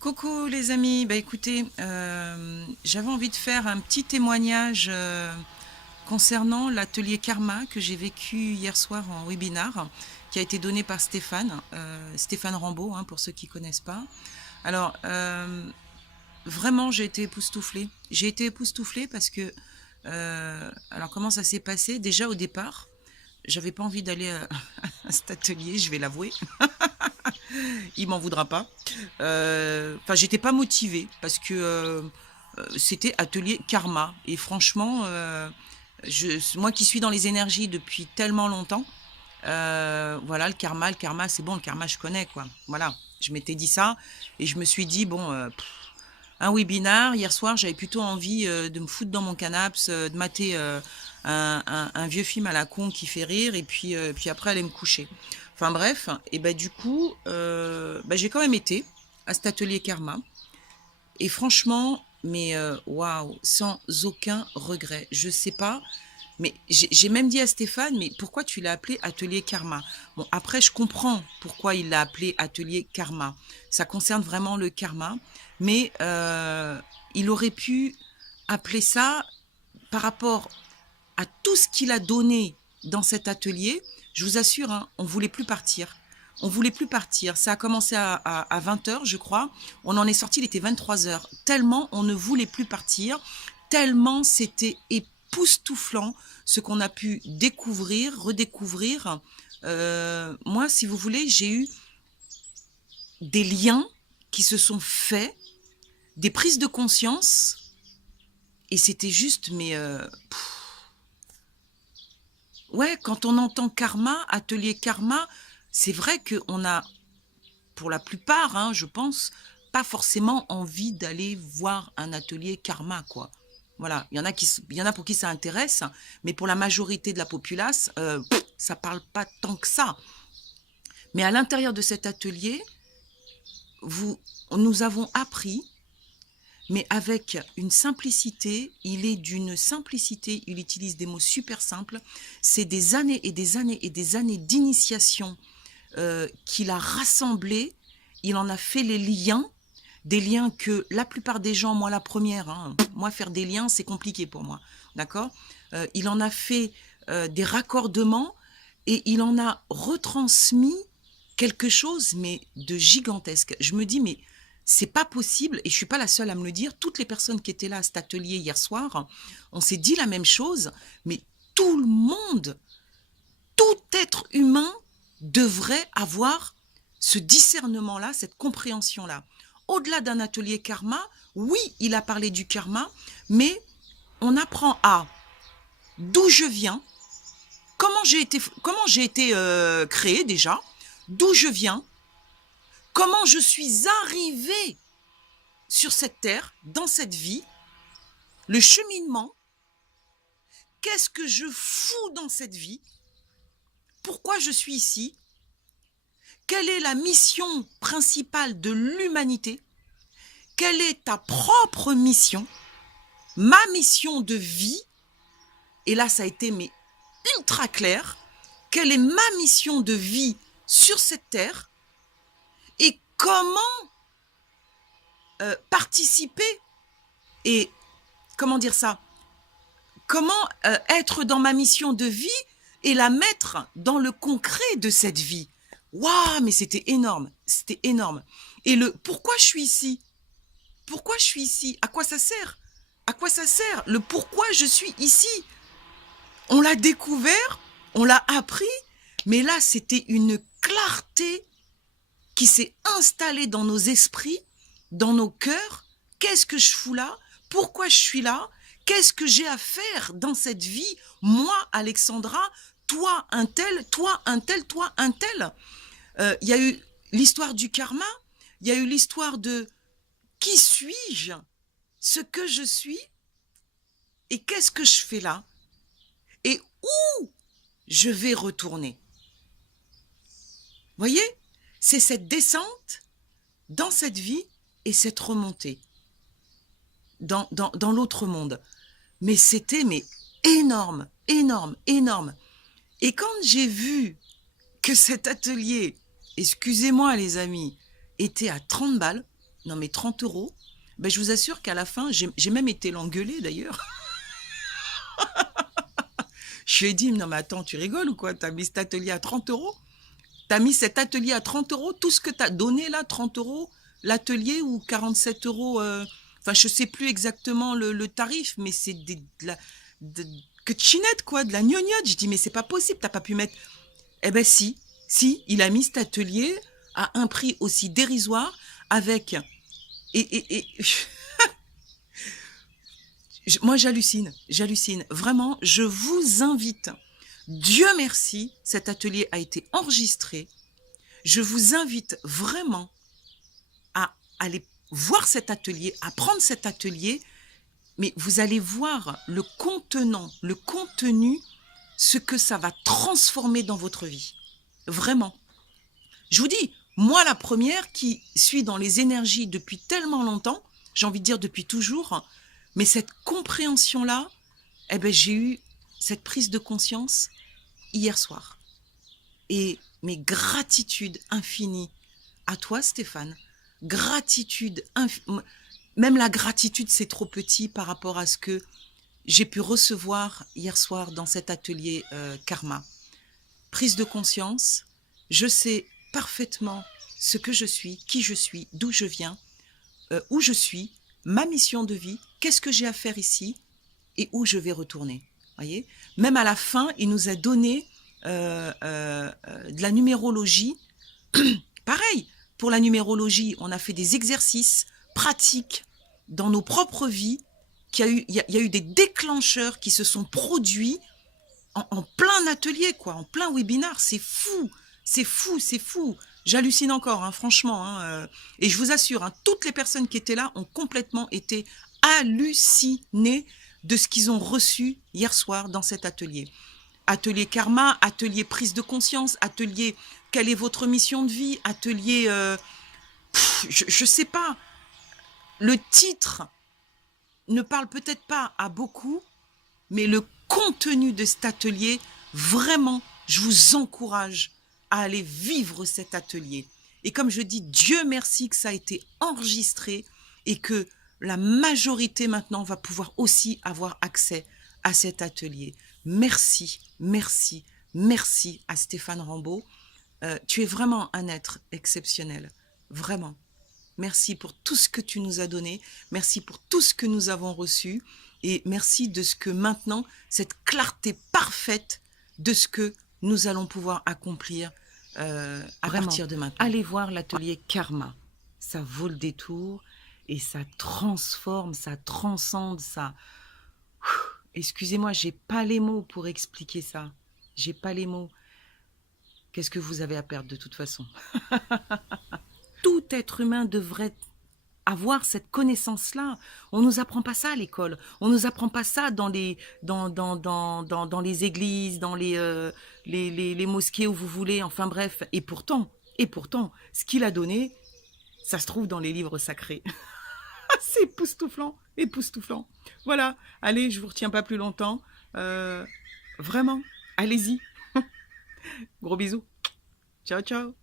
Coucou les amis, bah écoutez, j'avais envie de faire un petit témoignage concernant l'atelier Karma que j'ai vécu hier soir en webinar, qui a été donné par Stéphane, Stéphane Rambaud, hein, pour ceux qui ne connaissent pas. Alors, vraiment, j'ai été époustouflée. J'ai été époustouflée parce que, alors comment ça s'est passé? Déjà au départ, j'avais pas envie d'aller à cet atelier, je vais l'avouer. Il m'en voudra pas. Enfin, j'étais pas motivée parce que c'était atelier karma. Et franchement, moi qui suis dans les énergies depuis tellement longtemps, voilà, le karma, c'est bon, le karma, je connais, quoi. Voilà, je m'étais dit ça et je me suis dit, bon, un webinar, hier soir, j'avais plutôt envie de me foutre dans mon canapé, de mater un vieux film à la con qui fait rire et puis après aller me coucher. Enfin bref, et bah du coup, j'ai quand même été à cet atelier karma et franchement, mais waouh, sans aucun regret. Je sais pas, mais j'ai même dit à Stéphane, mais pourquoi tu l'as appelé atelier karma? Bon, après, je comprends pourquoi il l'a appelé atelier karma. Ça concerne vraiment le karma, mais il aurait pu appeler ça par rapport à tout ce qu'il a donné dans cet atelier. Je vous assure, hein, on ne voulait plus partir. On voulait plus partir. Ça a commencé à 20 heures, je crois. On en est sorti, il était 23 heures. Tellement on ne voulait plus partir, tellement c'était époustouflant ce qu'on a pu découvrir, redécouvrir. Moi, si vous voulez, j'ai eu des liens qui se sont faits, des prises de conscience, et c'était juste, mais ouais, quand on entend karma, atelier karma, c'est vrai qu'on a, pour la plupart, hein, je pense, pas forcément envie d'aller voir un atelier karma, quoi. Voilà, il y en a pour qui ça intéresse, mais pour la majorité de la populace, ça parle pas tant que ça. Mais à l'intérieur de cet atelier, nous avons appris, mais avec une simplicité, il est d'une simplicité, il utilise des mots super simples, c'est des années et des années et des années d'initiation qu'il a rassemblés, il en a fait les liens, des liens que la plupart des gens, moi la première, hein, moi faire des liens c'est compliqué pour moi, d'accord, il en a fait des raccordements et il en a retransmis quelque chose mais de gigantesque. Je me dis mais c'est pas possible et je suis pas la seule à me le dire. Toutes les personnes qui étaient là à cet atelier hier soir, on s'est dit la même chose, mais tout le monde, tout être humain devrait avoir ce discernement-là, cette compréhension-là. Au-delà d'un atelier karma, oui, il a parlé du karma, mais on apprend à d'où je viens, comment j'ai été créé déjà, d'où je viens, comment je suis arrivé sur cette terre, dans cette vie, le cheminement, qu'est-ce que je fous dans cette vie, pourquoi je suis ici, quelle est la mission principale de l'humanité, quelle est ta propre mission, ma mission de vie, et là ça a été mais ultra clair, quelle est ma mission de vie sur cette terre, et comment participer, et comment dire ça, comment être dans ma mission de vie et la mettre dans le concret de cette vie. Waouh, mais c'était énorme, c'était énorme. Et le pourquoi je suis ici, pourquoi je suis ici, à quoi ça sert, à quoi ça sert, le pourquoi je suis ici. On l'a découvert, on l'a appris, mais là c'était une clarté qui s'est installée dans nos esprits, dans nos cœurs. Qu'est-ce que je fous là? Pourquoi je suis là? Qu'est-ce que j'ai à faire dans cette vie? Moi, Alexandra, toi un tel, toi un tel, toi un tel. Il y a eu l'histoire du karma, il y a eu l'histoire de qui suis-je, ce que je suis, et qu'est-ce que je fais là, et où je vais retourner. Voyez, c'est cette descente dans cette vie et cette remontée dans l'autre monde. Mais c'était énorme, énorme, énorme. Et quand j'ai vu que cet atelier, excusez-moi les amis, était à 30 balles, Non mais 30 euros, ben, je vous assure qu'à la fin, j'ai même été l'engueuler d'ailleurs. Je lui ai dit, non mais attends, tu rigoles ou quoi? T'as mis cet atelier à 30 euros? T'as mis cet atelier à 30 euros? Tout ce que t'as donné là, 30 euros, l'atelier ou 47 euros, enfin je sais plus exactement le tarif, mais c'est de, que de chinette quoi, de la gnognotte. Je dis, mais c'est pas possible, t'as pas pu mettre... Eh ben si, il a mis cet atelier à un prix aussi dérisoire avec... Et moi j'hallucine. Vraiment, je vous invite. Dieu merci, cet atelier a été enregistré. Je vous invite vraiment à aller voir cet atelier, à prendre cet atelier, mais vous allez voir le contenant, le contenu, ce que ça va transformer dans votre vie. Vraiment. Je vous dis, moi la première qui suis dans les énergies depuis tellement longtemps, j'ai envie de dire depuis toujours, mais cette compréhension-là, eh ben, j'ai eu cette prise de conscience hier soir. Et mes gratitudes infinies à toi, Stéphane. Gratitude infinie. Même la gratitude, c'est trop petit par rapport à ce que j'ai pu recevoir hier soir dans cet atelier Karma. Prise de conscience, je sais parfaitement ce que je suis, qui je suis, d'où je viens, où je suis, ma mission de vie, qu'est-ce que j'ai à faire ici et où je vais retourner. Voyez, même à la fin, il nous a donné de la numérologie. Pareil, pour la numérologie, on a fait des exercices pratiques dans nos propres vies. Il y a eu des déclencheurs qui se sont produits en plein atelier, quoi, en plein webinar. C'est fou, c'est fou, c'est fou. J'hallucine encore, hein, franchement. Hein, et je vous assure, hein, toutes les personnes qui étaient là ont complètement été hallucinées de ce qu'ils ont reçu hier soir dans cet atelier. Atelier karma, atelier prise de conscience, atelier quelle est votre mission de vie, atelier... je sais pas. Le titre ne parle peut-être pas à beaucoup, mais le contenu de cet atelier, vraiment, je vous encourage à aller vivre cet atelier. Et comme je dis, Dieu merci que ça a été enregistré et que la majorité maintenant va pouvoir aussi avoir accès à cet atelier. Merci, merci, merci à Stéphane Rambaud. Tu es vraiment un être exceptionnel, vraiment. Merci pour tout ce que tu nous as donné, merci pour tout ce que nous avons reçu et merci de ce que maintenant, cette clarté parfaite de ce que nous allons pouvoir accomplir à partir de maintenant. Allez voir l'atelier Karma, ça vaut le détour et ça transforme, ça transcende, ça... Excusez-moi, j'ai pas les mots pour expliquer ça. J'ai pas les mots. Qu'est-ce que vous avez à perdre de toute façon? Tout être humain devrait avoir cette connaissance-là. On nous apprend pas ça à l'école. On nous apprend pas ça dans les églises, dans les mosquées où vous voulez. Enfin bref. Et pourtant, ce qu'il a donné, ça se trouve dans les livres sacrés. C'est époustouflant, époustouflant. Voilà. Allez, je vous retiens pas plus longtemps. Vraiment, allez-y. Gros bisous. Ciao, ciao.